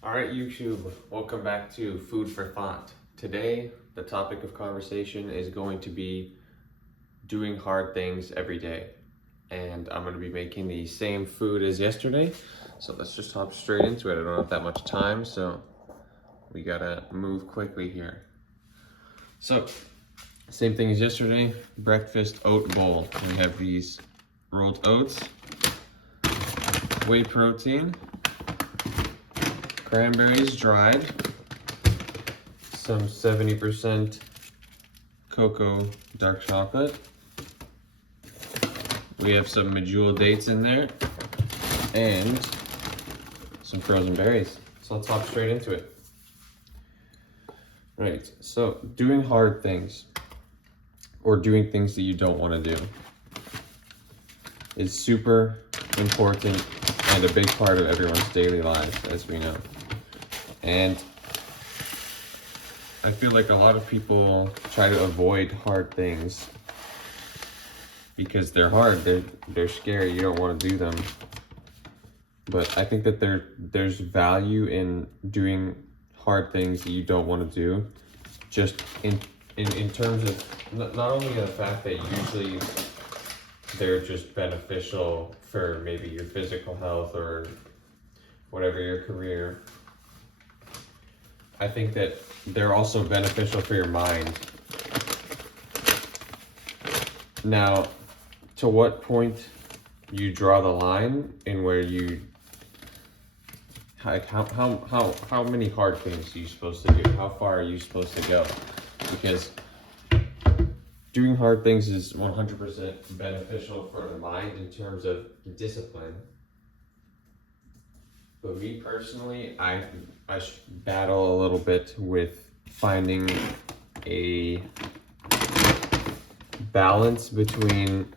All right, YouTube, welcome back to Food for Thought. Today, the topic of conversation is going to be doing hard things every day. And I'm going to be making the same food as yesterday. So let's just hop straight into it. I don't have that much time, so we gotta move quickly here. So, same thing as yesterday, breakfast oat bowl. We have these rolled oats, whey protein, cranberries dried, some 70% cocoa dark chocolate. We have some medjool dates in there and some frozen berries. So let's hop straight into it. Right, so doing hard things or doing things that you don't want to do is super important and a big part of everyone's daily lives, as we know. And I feel like a lot of people try to avoid hard things because they're hard, they're scary, you don't want to do them. But I think that there's value in doing hard things that you don't want to do, just in terms of not only the fact that usually they're just beneficial for maybe your physical health or whatever your career. I think that they're also beneficial for your mind. Now, to what point you draw the line in where you, like how many hard things are you supposed to do? How far are you supposed to go? Because doing hard things is 100% beneficial for the mind in terms of discipline. But me personally, I battle a little bit with finding a balance between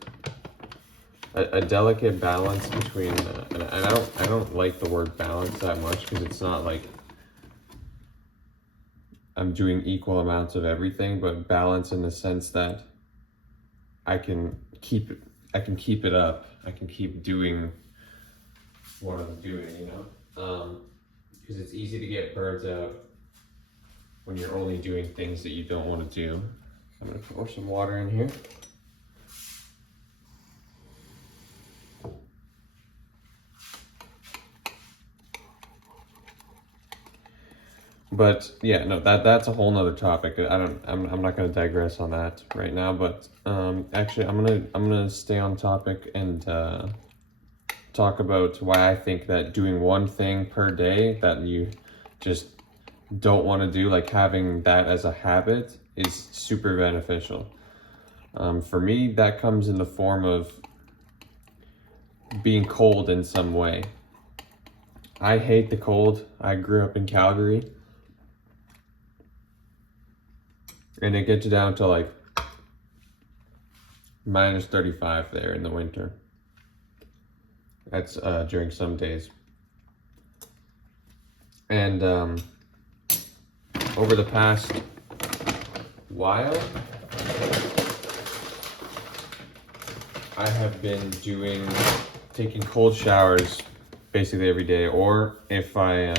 a delicate balance between, and I don't like the word balance that much because it's not like I'm doing equal amounts of everything, but balance in the sense that I can keep it up. I can keep doing what I'm doing, because it's easy to get burnt out when you're only doing things that you don't want to do. I'm gonna pour some water in here. But yeah, no, that's a whole nother topic. I'm not gonna digress on that right now. But actually, I'm gonna stay on topic and talk about why I think that doing one thing per day that you just don't want to do, like having that as a habit, is super beneficial. For me, that comes in the form of being cold in some way. I hate the cold. I grew up in Calgary. And it gets down to like minus 35 there in the winter. That's during some days. And over the past while, I have been taking cold showers basically every day, or if I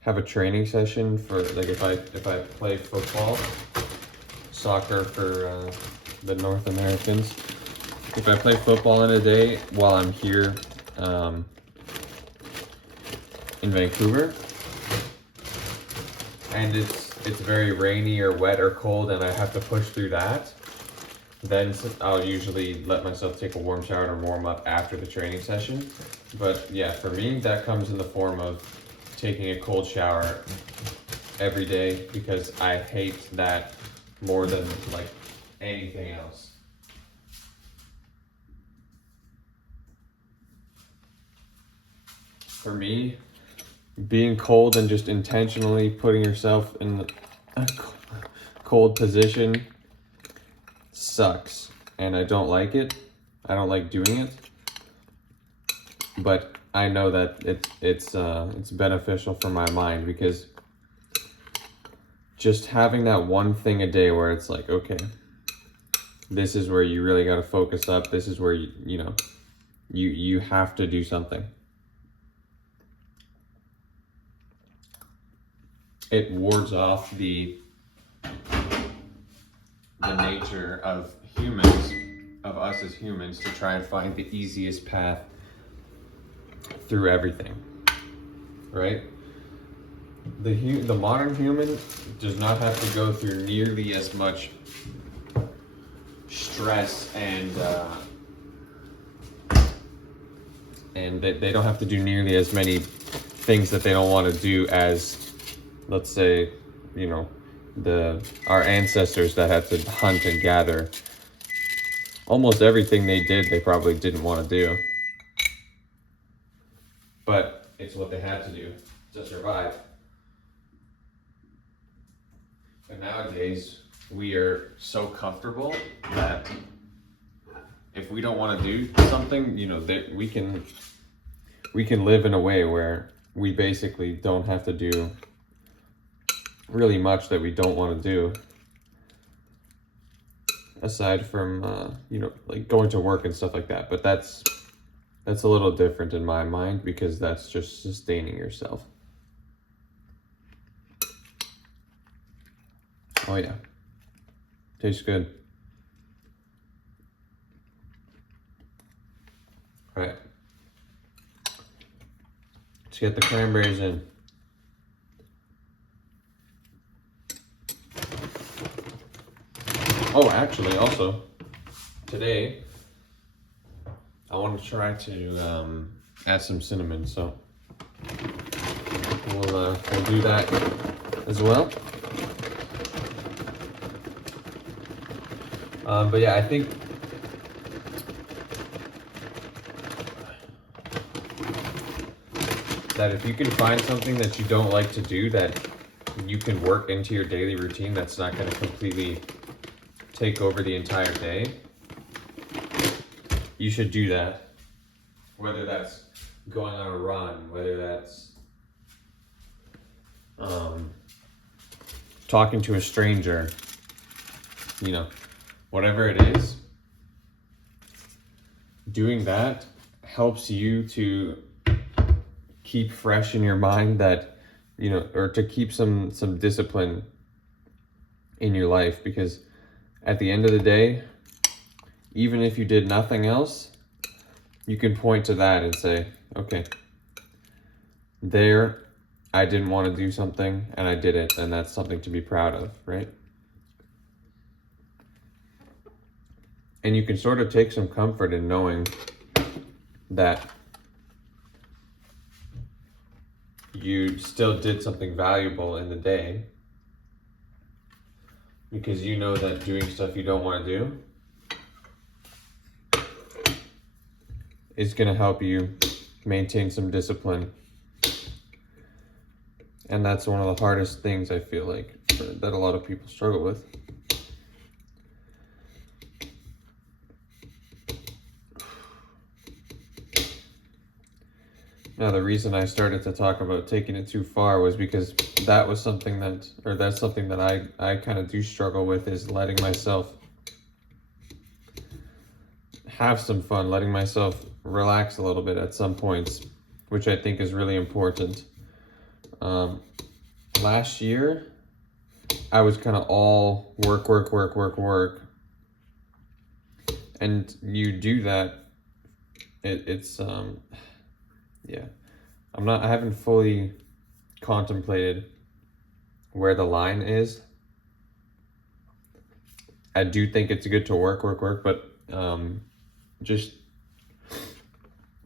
have a training session for, like, if I play football, soccer for the North Americans. If I play football in a day while I'm here in Vancouver, and it's very rainy or wet or cold, and I have to push through that, then I'll usually let myself take a warm shower to warm up after the training session. But yeah, for me, that comes in the form of taking a cold shower every day because I hate that more than like anything else. For me, being cold and just intentionally putting yourself in a cold position sucks, and I don't like it. I don't like doing it. But I know that it's beneficial for my mind, because just having that one thing a day where it's like, okay, this is where you really got to focus up. This is where you have to do something. it wards off the nature of humans, of us as humans, to try and find the easiest path through everything, right? The modern human does not have to go through nearly as much stress and they don't have to do nearly as many things that they don't want to do as, let's say, you know, our ancestors that had to hunt and gather. Almost everything they did, they probably didn't want to do, but it's what they had to do to survive. But nowadays, we are so comfortable that if we don't want to do something, you know, that we can live in a way where we basically don't have to do really much that we don't want to do, aside from you know, like going to work and stuff like that. But that's a little different in my mind, because that's just sustaining yourself. Oh yeah, tastes good. All right, let's get the cranberries in. Oh, actually, also, today, I want to try to add some cinnamon, so we'll do that as well. But yeah, I think that if you can find something that you don't like to do that you can work into your daily routine, that's not going to completely take over the entire day, you should do that. Whether that's going on a run, whether that's talking to a stranger, you know, whatever it is, doing that helps you to keep fresh in your mind that, you know, or to keep some discipline in your life. Because at the end of the day, even if you did nothing else, you can point to that and say, okay, there, I didn't want to do something and I did it, and that's something to be proud of, right? And you can sort of take some comfort in knowing that you still did something valuable in the day, because you know that doing stuff you don't want to do is going to help you maintain some discipline. And that's one of the hardest things, I feel like, that a lot of people struggle with. Now, the reason I started to talk about taking it too far was because that was something that's something that I kind of do struggle with, is letting myself have some fun, letting myself relax a little bit at some points, which I think is really important. Last year, I was kind of all work. And you do that, yeah, I haven't fully contemplated where the line is. I do think it's good to work, but just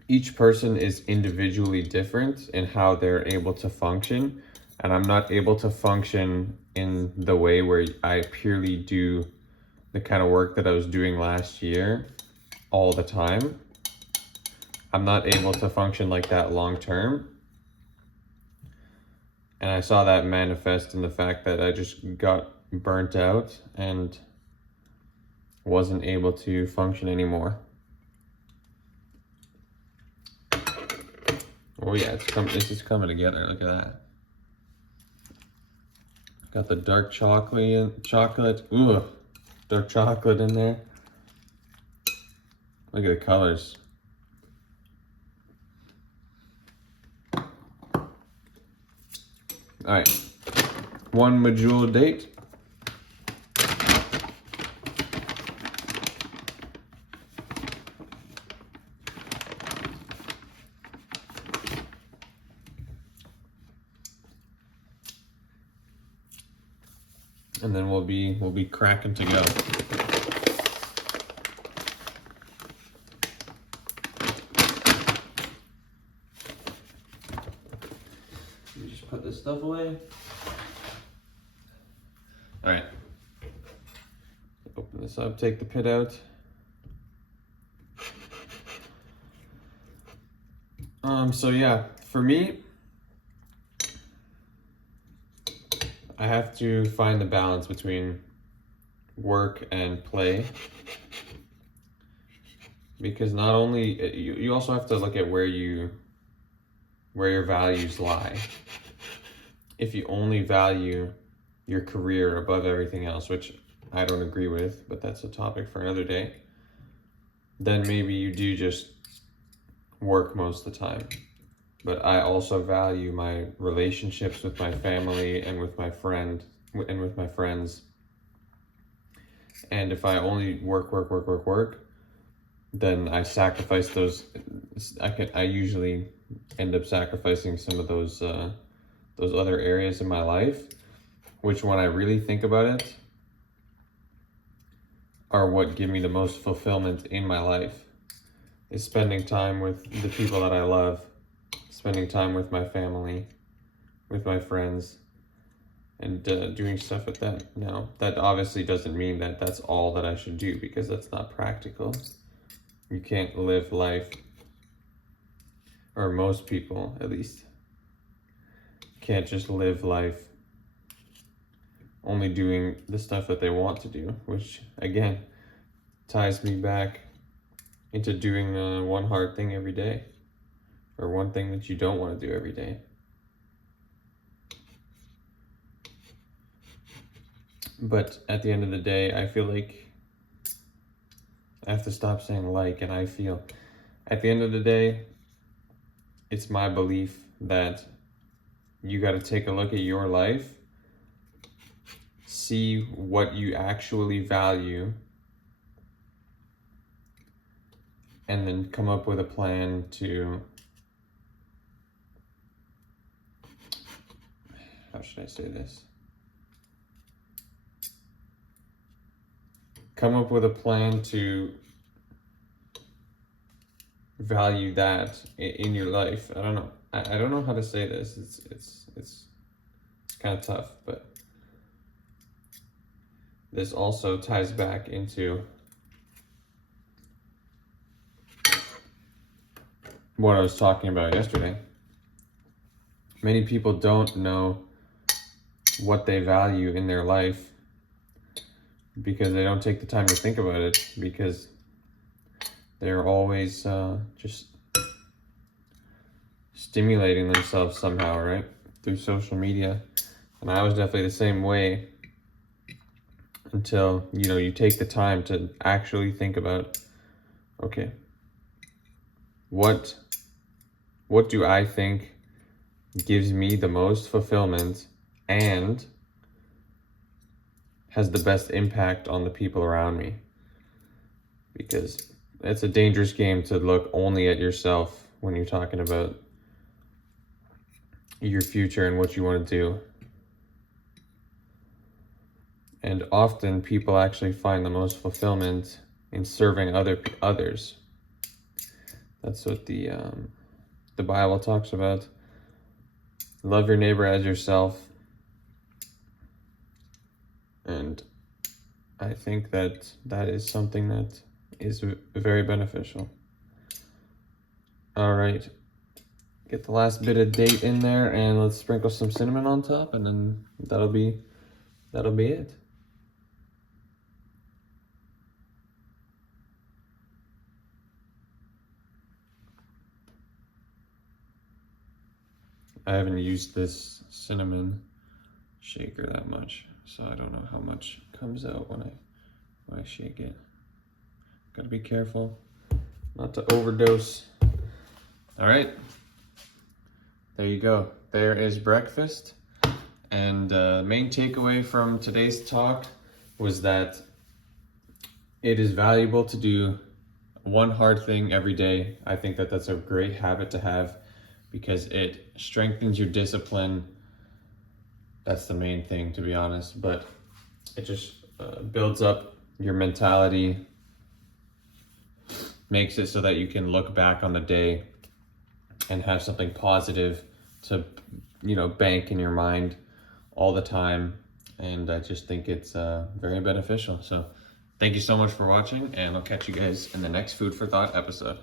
each person is individually different in how they're able to function. And I'm not able to function in the way where I purely do the kind of work that I was doing last year all the time. I'm not able to function like that long term. And I saw that manifest in the fact that I just got burnt out and wasn't able to function anymore. Oh yeah, it's just coming together. Look at that. Got the dark chocolate. Ooh, dark chocolate in there. Look at the colors. All right, 1 medjool date. And then we'll be cracking to go. Let me just put this stuff away. All right. Open this up, take the pit out. So yeah, for me, I have to find the balance between work and play, because not only you also have to look at where your values lie. If you only value your career above everything else, which I don't agree with, but that's a topic for another day, then maybe you do just work most of the time. But I also value my relationships with my family and with my friends. And if I only work, then I sacrifice those. I usually end up sacrificing some of those other areas in my life, which, when I really think about it, are what give me the most fulfillment in my life. Is spending time with the people that I love, spending time with my family, with my friends, and doing stuff with them. Now, that obviously doesn't mean that that's all that I should do, because that's not practical. You can't live life, or most people at least, can't just live life only doing the stuff that they want to do, which again ties me back into doing one hard thing every day, or one thing that you don't want to do every day. But at the end of the day, I feel like I have to stop saying like, and I feel at the end of the day, it's my belief that you got to take a look at your life, see what you actually value, and then come up with a plan to, how should I say this? Come up with a plan to value that in your life. I don't know. I don't know how to say this. It's kind of tough, but this also ties back into what I was talking about yesterday. Many people don't know what they value in their life because they don't take the time to think about it, because they're always just stimulating themselves somehow, right? Through social media. And I was definitely the same way until, you take the time to actually think about, okay, what do I think gives me the most fulfillment and has the best impact on the people around me? Because it's a dangerous game to look only at yourself when you're talking about your future and what you want to do. And often people actually find the most fulfillment in serving others. That's what the Bible talks about. Love your neighbor as yourself. And I think that is something that is very beneficial. All right, get the last bit of date in there, and let's sprinkle some cinnamon on top, and then that'll be it. I haven't used this cinnamon shaker that much, so I don't know how much comes out when I shake it. Gotta be careful not to overdose. All right, there you go. There is breakfast, And main takeaway from today's talk was that it is valuable to do one hard thing every day. I think that that's a great habit to have because it strengthens your discipline. That's the main thing, to be honest, but it just builds up your mentality, makes it so that you can look back on the day and have something positive to, bank in your mind all the time. And I just think it's very beneficial. So thank you so much for watching, and I'll catch you guys in the next Food for Thought episode.